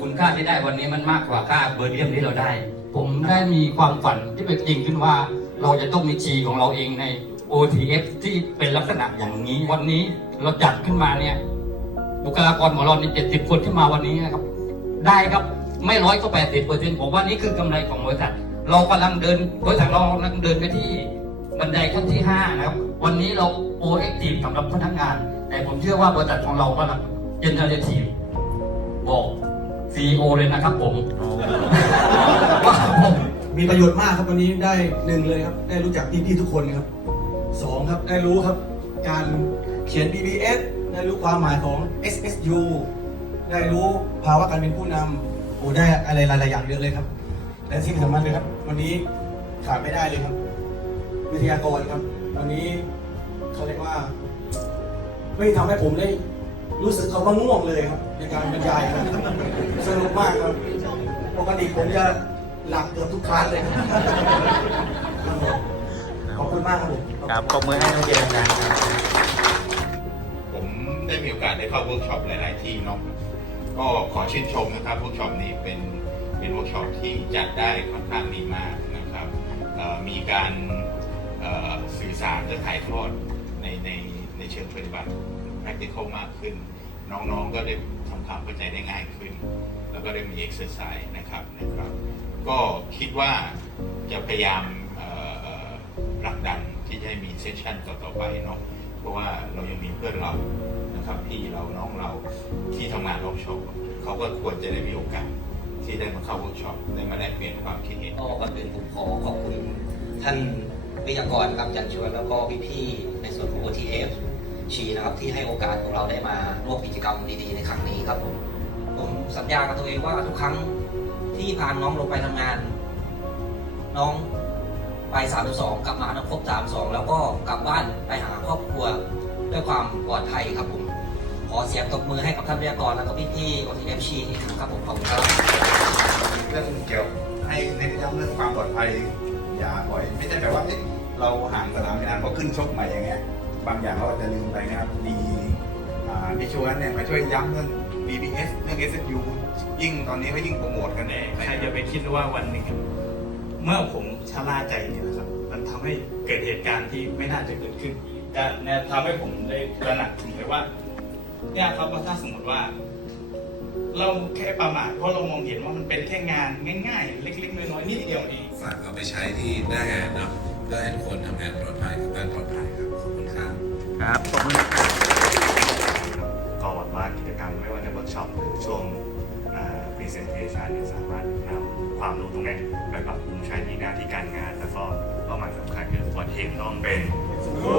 คุณค่าที่ได้วันนี้มันมากกว่าค่าเบอร์เลียมที่เราได้ ผมได้มีความฝันที่เป็นจริงขึ้นว่า เราจะต้องมีชีของเราเองใน OTF ที่เป็นลักษณะอย่างนี้ วันนี้เราจัดขึ้นมาเนี่ย บุคลากรของเราในเจ็ดสิบคนที่มาวันนี้นะครับ ได้ครับไม่ร้อยก็แปดสิบเปอร์เซ็นต์ผมว่านี่คือกำไรของบริษัท เรากำลังเดินบริษัทเรากำลังเดินไปที่บันไดขั้นที่ห้านะครับ วันนี้เราโอเอ็กทีฟสำหรับพนักงาน แต่ผมเชื่อว่าบริษัทของเรากำลังเจเนเรทีฟบอก ซีโอเลยนะครับผมว่าผมมีประโยชน์มากครับวันนี้ได้หนึ่งเลยครับ ได้รู้จักพี่ๆทุกคนครับสองครับได้รู้ครับ การเขียน BBS ได้รู้ความหมายของ SSU ได้รู้ภาวะการเป็นผู้นำโอ้ได้อะไรหลายๆอย่างเยอะเลยครับ และสิ่งสำคัญเลยครับ วันนี้ขาดไม่ได้เลยครับ วิทยากรครับ วันนี้เขาเรียกว่า ไม่ทำให้ผมได้ รู้สึกเขาว่าง่วงเลยครับในการบรรยายครับสนุกมากครับ ปกติผมจะหลับเกือบทุกครั้งเลยครับครับผมขอบคุณมากครับผมครับปรบมือให้น้องเจมส์นะครับผมได้มีโอกาสได้เข้าเวิร์กช็อปหลาย ๆ ที่เนาะก็ขอชื่นชมนะครับเวิร์กช็อปนี้เป็นเป็นเวิร์กช็อปที่จัดได้ค่อนข้างดีมากนะครับเอ่อมีการเอ่อสื่อสารและถ่ายทอดในในในเชิงปฏิบัติ practical มากขึ้น น้องๆก็ได้ทำความเข้าใจได้ง่ายขึ้น แล้วก็ได้มี exercise นะครับนะครับ ก็คิดว่าจะพยายามเอ่อเอ่อผลักดันที่จะให้มีเซสชันต่อๆไปเนาะเพราะว่าเรายังมีเพื่อนเรานะครับพี่เราน้องเราที่ทำงานเวิร์กช็อปเขาก็ควรจะได้มีโอกาสที่ได้มาเข้าเวิร์กช็อปได้มาแลกเปลี่ยนความคิดเห็นก็ก่อนอื่นผมขอขอบคุณท่านวิทยากรครับจันชวนแล้วก็พี่ๆในส่วนของ OTF ชีนะครับที่ให้โอกาสพวกเราได้มาร่วมกิจกรรมดีๆในครั้งนี้ครับผมผมสัญญากับตัวเองว่าทุกครั้งที่พาน้องลงไปทำงาน น้องไป32กลับมาน้องครบ32แล้วก็กลับบ้านไปหาครอบครัวด้วยความปลอดภัยครับผมขอเสียงตบมือให้กับท่านวิทยากรแล้วก็พี่ๆ OTF ชีอีกครั้งครับผมขอบคุณครับเรื่องเกี่ยวให้เน้นย้ำเรื่องความปลอดภัยอย่าปล่อย ไม่ใช่แบบว่าเอ๊ะเราห่างสนามไปนานพอขึ้นชกใหม่อย่างเงี้ย บางอย่างเราอาจจะลืมไปนะครับมีอ่าพี่ชวนเนี่ยมาช่วยย้ำเรื่อง BBS เรื่อง SSU ยิ่งตอนนี้ก็ยิ่งโปรโมทกันแต่ใครจะไปคิดว่าวันหนึ่งเมื่อผมชะล่าใจเนี่ยนะครับ มันทำให้เกิดเหตุการณ์ที่ไม่น่าจะเกิดขึ้นแต่เนี่ยทำให้ผมได้ตระหนักถึงเลยว่าเนี่ยครับว่าถ้าสมมติว่า เราแค่ประมาทเพราะเรามองเห็นว่ามันเป็นแค่งานง่าย ๆ เล็ก ๆ น้อยๆนิดเดียวเองฝากเอาไปใช้ที่หน้างานเนาะเพื่อให้ทุกคนทำงานปลอดภัยกับบ้านปลอดภัยครับ ขอบคุณครับ ครับปรบมือก็หวังว่ากิจกรรมไม่ว่าจะเวิร์กช็อปหรือช่วงพรีเซนเทชันเนี่ยสามารถนำความรู้ตรงนี้ไปปรับปรุงใช้ที่หน้าที่การงาน แล้วก็เป้าหมายสำคัญคือทุกคนทีมต้องเป็นโอ้